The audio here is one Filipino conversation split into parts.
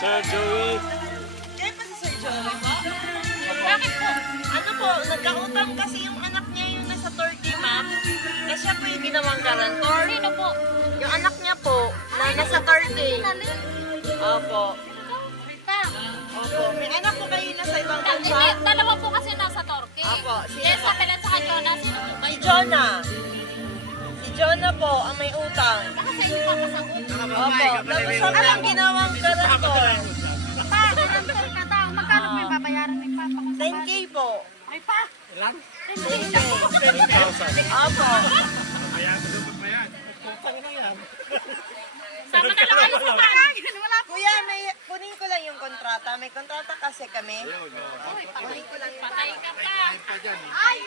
Sir Joey. Kaya pa si Sir Joey ba? Bakit po? Ano po, nagkautang kasi yung anak niya yung nasa Turkey, ma'am. Eh siya po yung ginawang garantor. Sino po? Yung anak niya po, na nasa Turkey. Opo. Rita. Opo. May anak po kayo na sa ibang bansa? Dalawa po kasi nasa Turkey. Apo. Yes, sa Pilan sa Jonah. Sino po ba Si yun? Jonah. Si Jonah po ang may utang. Baka sa inyo papasagot. Opo. Tapos siya po yung ginawang garantor. Pa, transfer ka daw. Magkano po yung babayaran ni Papa? 10K po. Ay pa. Ilan? 10K. 10,000. Opo. Ayan, tulog pa yan. Putang na yan. Sama na lang kayo sa bahay. Wala po. Kuya, kunin ko lang yung kontrata. May kontrata kasi kami. Kunin ko lang yung Patay ka pa. Ay!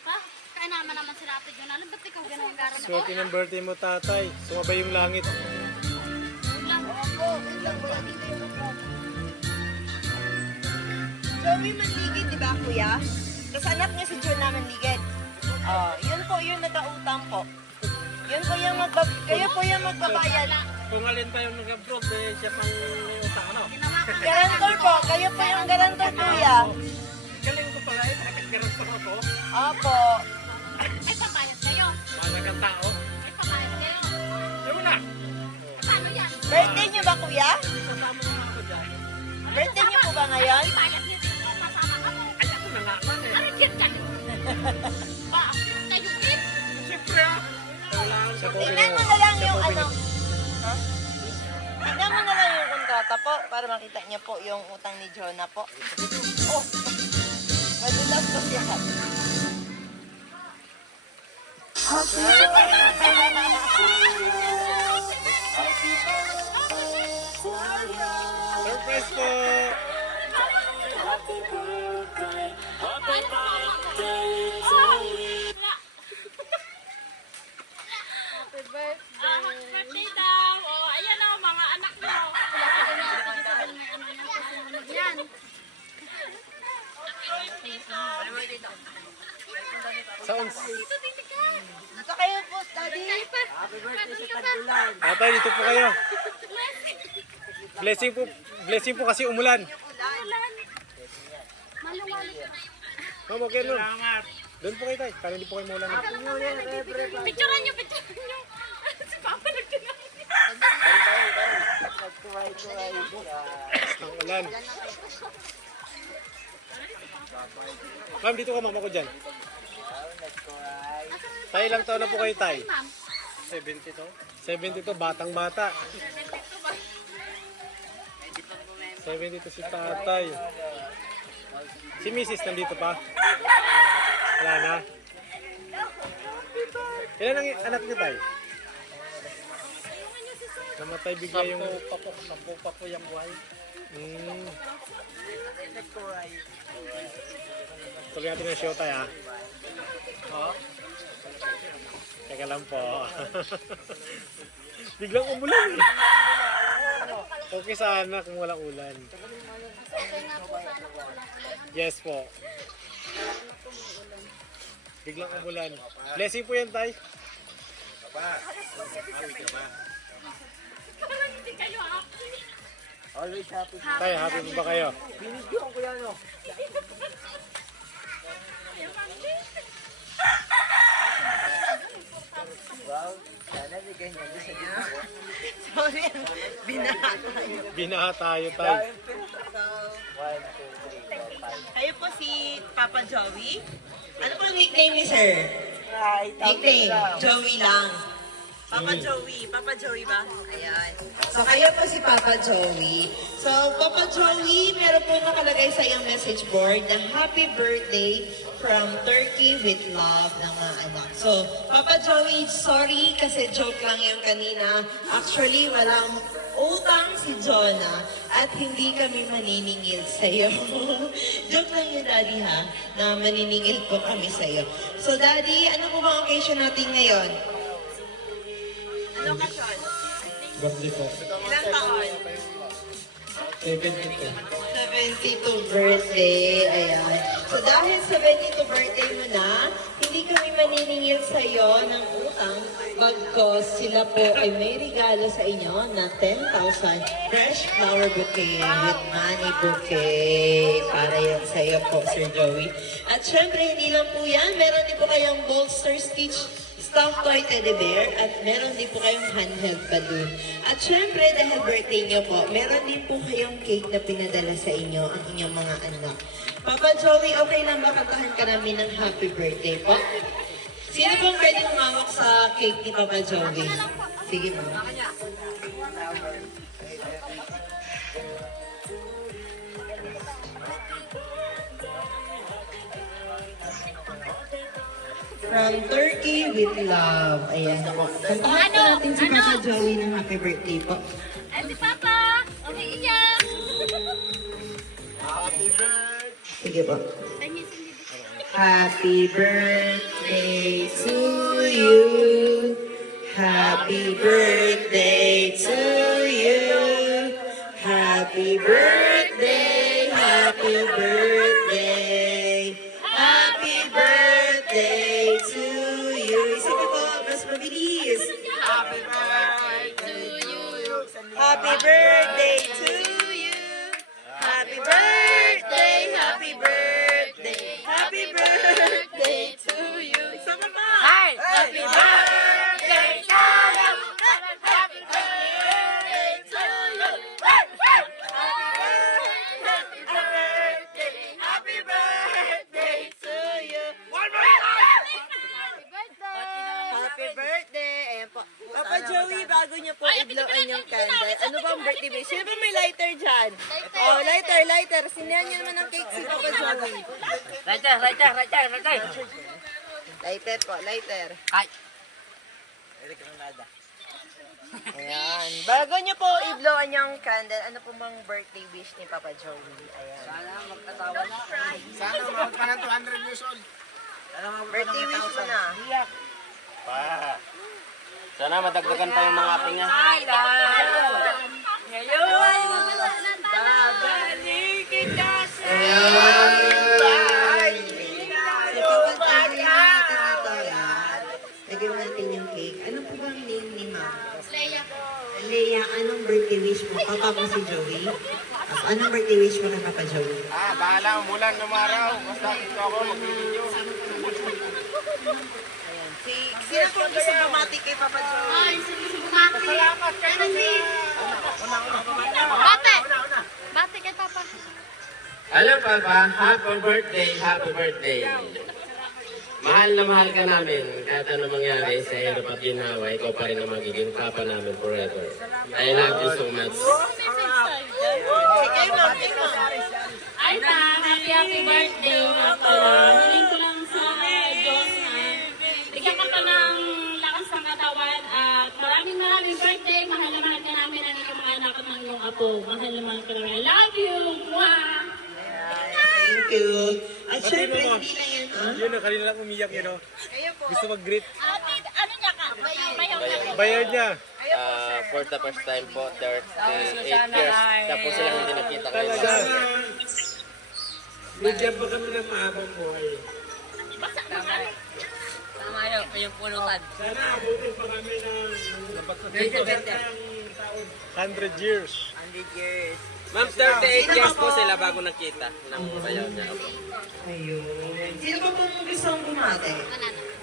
Pa, kaya naman sila Ate Jonah. Ano ba't ikaw ganun garan? Swerte ng birthday mo, tatay. Sumabay yung langit. Opo, wait lang. Wala dito yung kontrata. Joey Manligid, di ba, kuya? Tapos anak niya si Jonah Manligid. Yun po yung nagkautang po. Yun po yung kayo po yung magbabayad. Kung alin tayo nag-abroad, eh, siya pang utang, ano? Garantor po. Kayo po yung garantor, kuya. Galing ko pala, eh, nakagarantor ako. Opo. Ay, pabayad kayo. Malagang tao. Ay, pabayad kayo. Yung na. Paano yan? Birthday niyo ba, kuya? Kasama mo na ako dyan. Birthday niyo po ba ngayon? Ay, bayad niyo rin po. Kasama ka mo. Ay, ako na nga man eh. Ano yan ka? Ba, kayo din? Siyempre ah. Wala akong sa Tingnan mo na lang yung ano. Ha? Tingnan mo na lang yung kontrata po para makita niya po yung utang ni Jonah po. Oh! Madulas po siya. surprise po. Birthday daw. Oh, ayan o, mga anak mo. Yan. Saan? Dito, dito ka. Dito kayo po, daddy. Tatay, dito po kayo. Blessing po kasi umulan. Maluwali. Ma'am, okay nun. Doon po kayo tayo, para hindi po kayo maulan. Picturean niyo, picturean niyo. Si Papa nagtinang. Ang ulan. Ma'am, dito ka ma'am, ako dyan. Tay, ilang taon na po kayo tay? 72. 72, batang bata. 72 si tatay. Si Mrs. nandito pa? Wala na? Ilan ang anak niyo tay? Namatay bigla yung... Sampo pa po yung buhay. Tuloy natin ang show tayo ha. Teka lang po. Biglang umulan eh. Okay sana kung walang ulan. Yes po. Biglang umulan. Blessing po yan tay. Parang hindi kayo happy. Tay, happy po ba kayo? Sorry, binaha. Binaha tayo tay. Kayo po si Papa Joey. Ano po ang nickname ni sir? Nickname, Joey lang. Papa Joey ba? Ayan. So kayo po si Papa Joey. So Papa Joey, meron po nakalagay sa iyong message board na happy birthday from Turkey with love ng mga anak. So Papa Joey, sorry kasi joke lang yung kanina. Actually, walang utang si Jonah at hindi kami maniningil sa'yo. Joke lang yun, Daddy, ha? Na maniningil po kami sa'yo. So, Daddy, ano po bang occasion natin ngayon? Ano occasion? Birthday po. Ilang taon? 72. 72 birthday. Ayan. So, dahil 72 birthday mo na, hindi kami maningil sa iyo ng utang, bagkos sila po ay may regalo sa inyo na 10,000 fresh flower bouquet with money bouquet. Para yan sa iyo po, Sir Joey. At syempre, hindi lang po yan. Meron din po kayong bolster stitch stuffed toy teddy bear at meron din po kayong handheld balloon. At syempre, dahil birthday niyo po, meron din po kayong cake na pinadala sa inyo ang inyong mga anak. Papa Joey, okay lang ba kantahan ka namin ng happy birthday po? Sino pong pwede humawak sa cake ni Papa Joey? Sige mo. From Turkey with love. Ayan. Kantahan po natin si Papa Joey ng happy birthday po. Ay, si Papa! Okay, iyak! Sige po. Happy birthday to you. Happy birthday to you. Happy birthday, happy birthday. Happy birthday to you. Isa pa po, mas mabilis. Happy birthday to you. Happy birthday to you. Happy birthday, happy birthday. Happy birthday to you. Isa pa pa. Happy birthday to you. Happy birthday to you. Happy birthday to you. One more time. Happy birthday. Ayan po. Papa Joey, bago niyo po i-blow ang inyong candle, ano ba ang birthday wish? Sino ba may lighter dyan? Oh, lighter. Sinihan niyo naman ng cake si Papa Joey. Lighter. Lighter po, lighter. Ay. Ayan. Bago niyo po i-blow ang inyong candle, ano po bang birthday wish ni Papa Joey? Ayan. Sana magkatawa na. Sana umabot pa ng 200 years old. Birthday wish mo na. Sana madagdagan pa yung mga api niya. Ngayon, babalikin ka sa Ayan. So, papantahin natin ito. Ayan. Lagyan natin yung cake. Ano po bang name ni Ma'am? Leia ko. Leia, anong birthday wish mo? Papa mo si Joey? Anong birthday wish mo kay Papa Joey? Bahala, umulan, umaraw. Basta gusto ako mag-video. Sino po gusto bumati kay Papa Joey? Ay, bumati. Salamat kayo si... Bate! Bate kay Papa. Hello, Papa. Happy birthday. Mahal na mahal ka namin. Kahit ano mangyari sa hirap at ginhawa, ikaw pa rin ang magiging papa namin forever. I love you so much. Kayo ma'am, kayo ma'am. Ay, pa, happy birthday. Hiling ko lang sa Diyos na bigyan ka pa ng lakas ng katawan at maraming birthday. Mahal na mahal ka namin ang iyong mga anak at ang iyong apo. Mahal na mahal ka namin. I love you. Mwah! Thank you. At syempre, hindi lang yan. Yun, kanina lang umiyak yun. Gusto mag-greet. Ano niya ka? Bayaw niya. Bayad niya. For the first time po, 38 years. Tapos silang hindi nakita kayo. Bigyan pa kami ng mahabang buhay. Tama yun, yung pulutan. Sana abutin pa kami ng 100 years. 100 years. Ma'am, 38 years po sila bago nakita ng bayaw niya. Ayun. Sino pa po gustong bumate?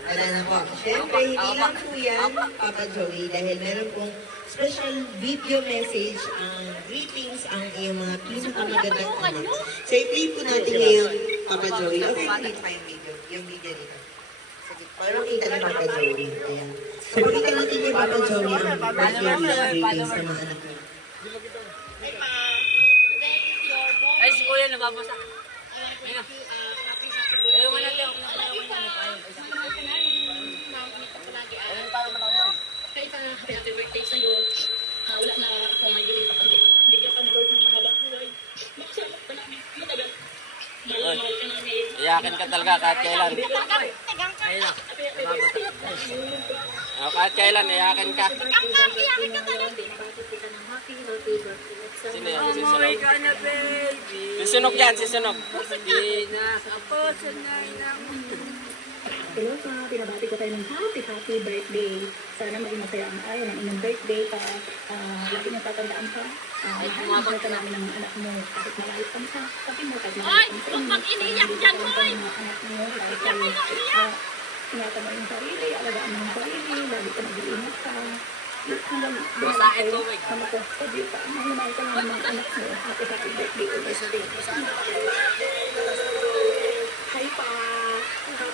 Wala na po. Siyempre, hindi lang po yan, Papa Joey, dahil meron pong special video message ang greetings ang iyong mga pinakamagandang anak. So, i-play po natin ngayon, Papa Joey. Okay, play pa yung video dito. Sige, para makita ni Papa Joey. Ayan. So, pakita natin kay Papa Joey ang birthday wish greetings sa mga anak niya. Ay, si Kuya nababasa. Ayun. Ayun mo natin. Happy birthday sa'yo. Wala na ako ngayon. Bigyan ka ng bird ng mahabang buhay. Magsalamat ka namin. Matagal. Mahal ka namin. Iyakin ka talaga kahit kailan. Tegang ka. Kahit kailan, iyakin ka. Tegang ka. Iyakin ka talaga. Sino yan? Sisunog. Sisunog yan, sisunog. Hello pa, pinabati ko kayo ng happy birthday. Sana maging masaya ang araw ng inyong birthday para lagi niyong tatandaan ka. Mahal ka namin ng anak mo kahit malayo ka sa pati mo kahit malayo ka sa inyo. Huwag iniyak dyan, hoy! Anak mo, kahit ingatan mo yung sarili, alagaan mo yung sarili, lagi ka mag-iingat ka. Basahin ko, wait. Ano ko, sabi ka, mahal ka naman ng anak mo. Happy birthday ulit. Hi pa!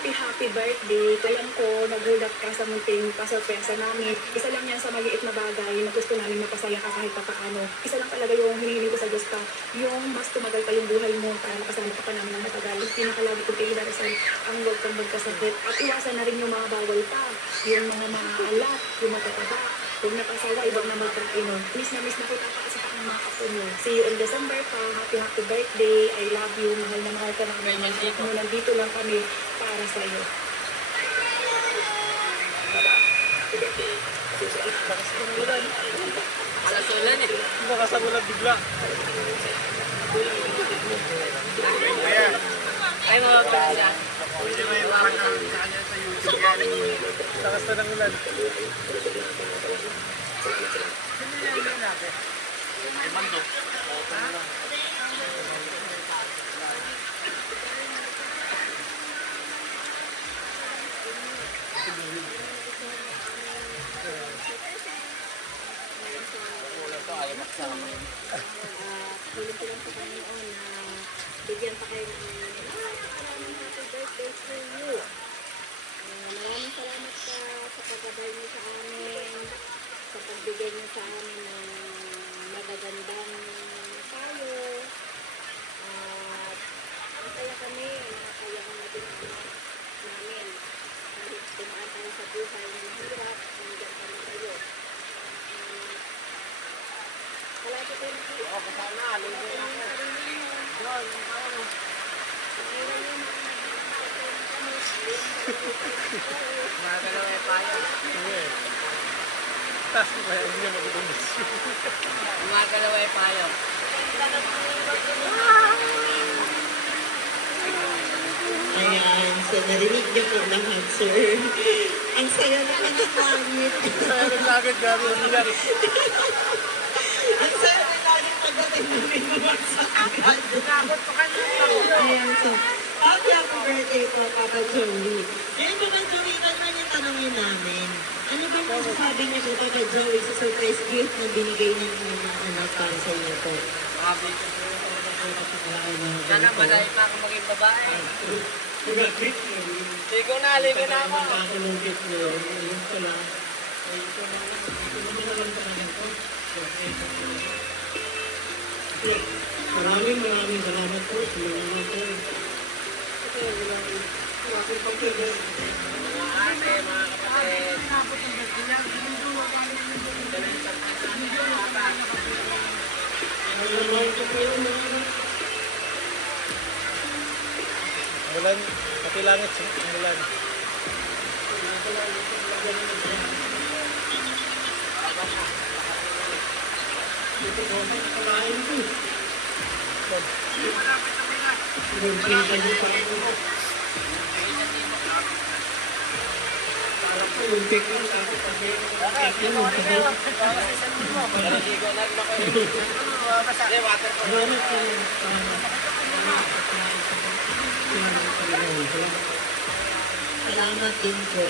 Happy birthday! Kailan ko nagulat ka sa munting pasorpresa namin. Isa lang yan sa maliit na bagay na gusto namin mapasaya ka kahit papaano. Isa lang talaga yung hinihingi ko sa Diyos ka, yung mas tumagal pa yung buhay mo para makasama ka pa namin ng matagal. Pinakalagi kong pinagdarasal ang huwag kang magkasakit. At iwasan na rin yung mga bawal pa, yung mga maalat, yung matataba. Huwag na pasawa, ibang na magkakainon. Miss na kita pa sa ng mga kapo nyo. See you in December pa. Happy birthday. I love you. Mahal ka namin. Nandito lang kami para sa'yo. Alas ulan eh. Bakas ang ulan bigla. Ay, mga pala. Lakas na ng ulan. Tulong ko lang sa Panginoon na bigyan pa kayo ng maraming happy birthday to you. Maraming salamat sa paggabay niyo sa amin, sa pagbigay niyo sa amin ng magagandang tayo. At masaya kami, nakakaya ang natin namin. Kahit tumaan tayo sa buhay na mahirap, nandiyan kami kayo. Palagi kayo nakikita. Oo, kasama. Linggo na ako. Doon, ano. Magalaw ay payo. Tapos mo kaya hindi niya magtutumis. Magalaw ay payo. Ayan, so narinig niyo po lahat, sir. Ang saya naman ng langit. Kaya naglagad gano'n yung bilang. Ang saya na langit pagdating mo rin naman sa agad. Nakot pa ka na. Ayan, so, happy birthday po, Papa Joey. Ngayon po, Papa Joey, naman yung tanongin namin. Ano ba po sasabi niyo po, Papa Joey, sa surprise gift na binigay ng mga anak para sa inyo po? Sana malay pa ako maging babae. Ligo na ako. Maraming salamat po. Salamat po. Mga ate, mga kapatid. Mulan, pati langit, mulan. Salamat din po.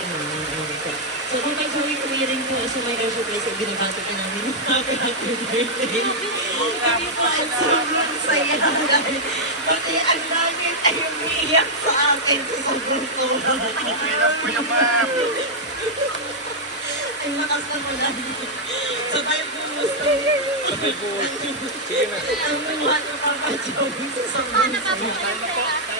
So, kung may Joey Kuya rin po, so may surprise ay binabati ka namin. Happy birthday. Hindi po ang sobrang saya. Pati ang langit ay umiiyak sa akin sa sobrang tuwa. Ang lakas na ulan. So, tayo po gusto. Sige na. Ang buwan ng Papa Joey sa sobrang tuwa.